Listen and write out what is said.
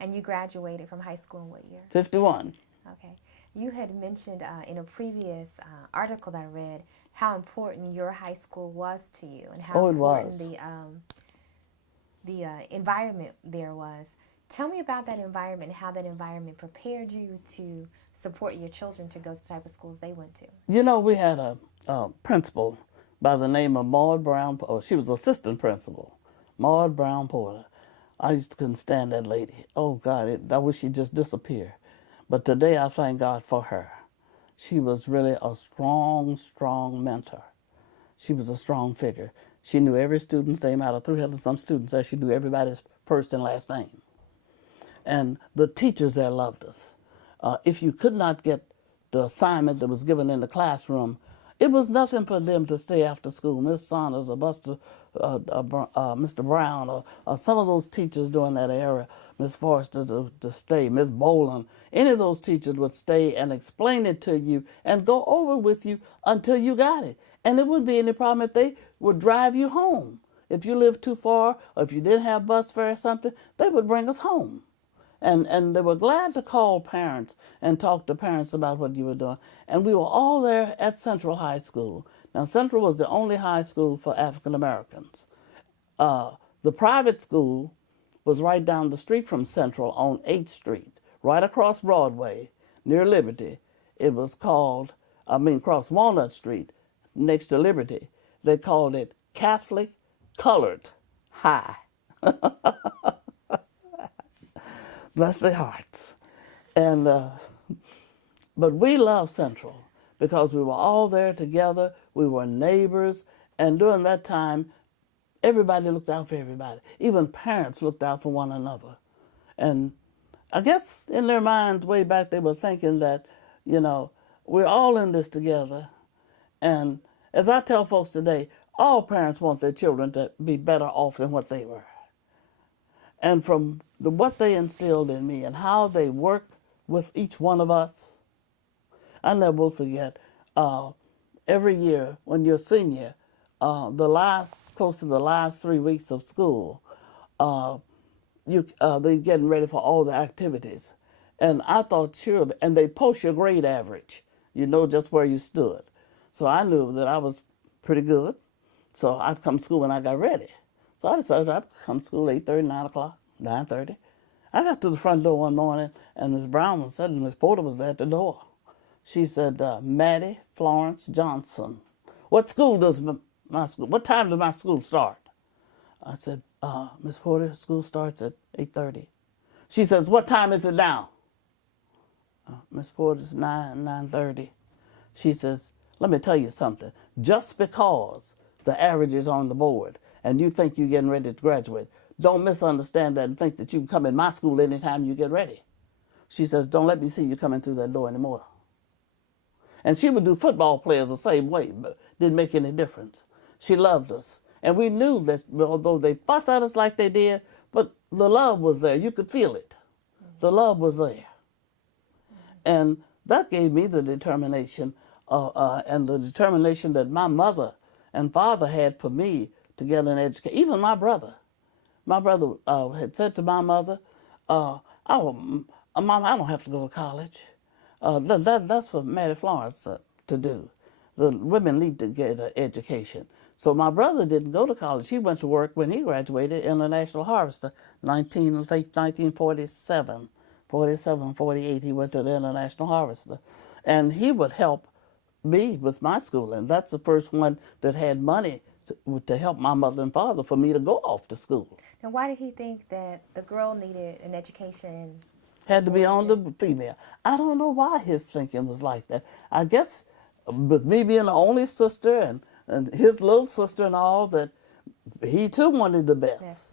And you graduated from high school in what year? 51. Okay. You had mentioned in a previous article that I read how important your high school was to you and how Oh, it important was. the environment there was. Tell me about that environment and how that environment prepared you to support your children to go to the type of schools they went to. You know, we had a principal by the name of Maud Brown. Oh, she was assistant principal, Maud Brown Porter. I used to couldn't stand that lady. Oh God, I wish she'd just disappear. But today I thank God for her. She was really a strong, strong mentor. She was a strong figure. She knew every student's name out of 300 some students there. She knew everybody's first and last name. And the teachers there loved us. If you could not get the assignment that was given in the classroom, it was nothing for them to stay after school. Miss Saunders or Mr. Brown or some of those teachers during that era, Miss Forrester to stay, Miss Boland, any of those teachers would stay and explain it to you and go over with you until you got it. And it wouldn't be any problem if they would drive you home. If you lived too far or if you didn't have bus fare or something, they would bring us home. And they were glad to call parents and talk to parents about what you were doing. And we were all there at Central High School. Now, Central was the only high school for African Americans. The private school was right down the street from Central on 8th Street, right across Broadway, near Liberty. It was called, across Walnut Street, next to Liberty. They called it Catholic Colored High. Bless their hearts. And but we loved Central because we were all there together. We were neighbors. And during that time, everybody looked out for everybody. Even parents looked out for one another. And I guess in their minds way back, they were thinking that, we're all in this together. And as I tell folks today, all parents want their children to be better off than what they were. And from what they instilled in me and how they worked with each one of us, I never will forget. Every year when you're a senior, close to the last 3 weeks of school, they're getting ready for all the activities. And I thought, sure, and they post your grade average. You know just where you stood. So I knew that I was pretty good. So I'd come to school when I got ready. So I decided I'd come to school 8:30, 9 o'clock, 9:30. I got to the front door one morning, and Miss Brown was sitting, Miss Porter was there at the door. She said, Mattie Florence Johnson, what time does my school start? I said, Miss Porter, school starts at 8:30. She says, what time is it now? Miss Porter's 9:30. She says, let me tell you something. Just because the average is on the board and you think you're getting ready to graduate, don't misunderstand that and think that you can come in my school anytime you get ready. She says, don't let me see you coming through that door anymore. And she would do football players the same way, but didn't make any difference. She loved us. And we knew that although they fussed at us like they did, but the love was there. You could feel it. The love was there. And that gave me the determination and the determination that my mother and father had for me to get an education. Even my brother. My brother had said to my mother, Mom, I don't have to go to college. That's for Mattie Florence to do. The women need to get an education. So my brother didn't go to college. He went to work when he graduated International Harvester, 1947. 47, 48, he went to the International Harvester. And he would help me with my schooling. That's the first one that had money to help my mother and father for me to go off to school. Now, why did he think that the girl needed an education? Had to be on the female. I don't know why his thinking was like that. I guess with me being the only sister and his little sister and all, that he too wanted the best. Yes.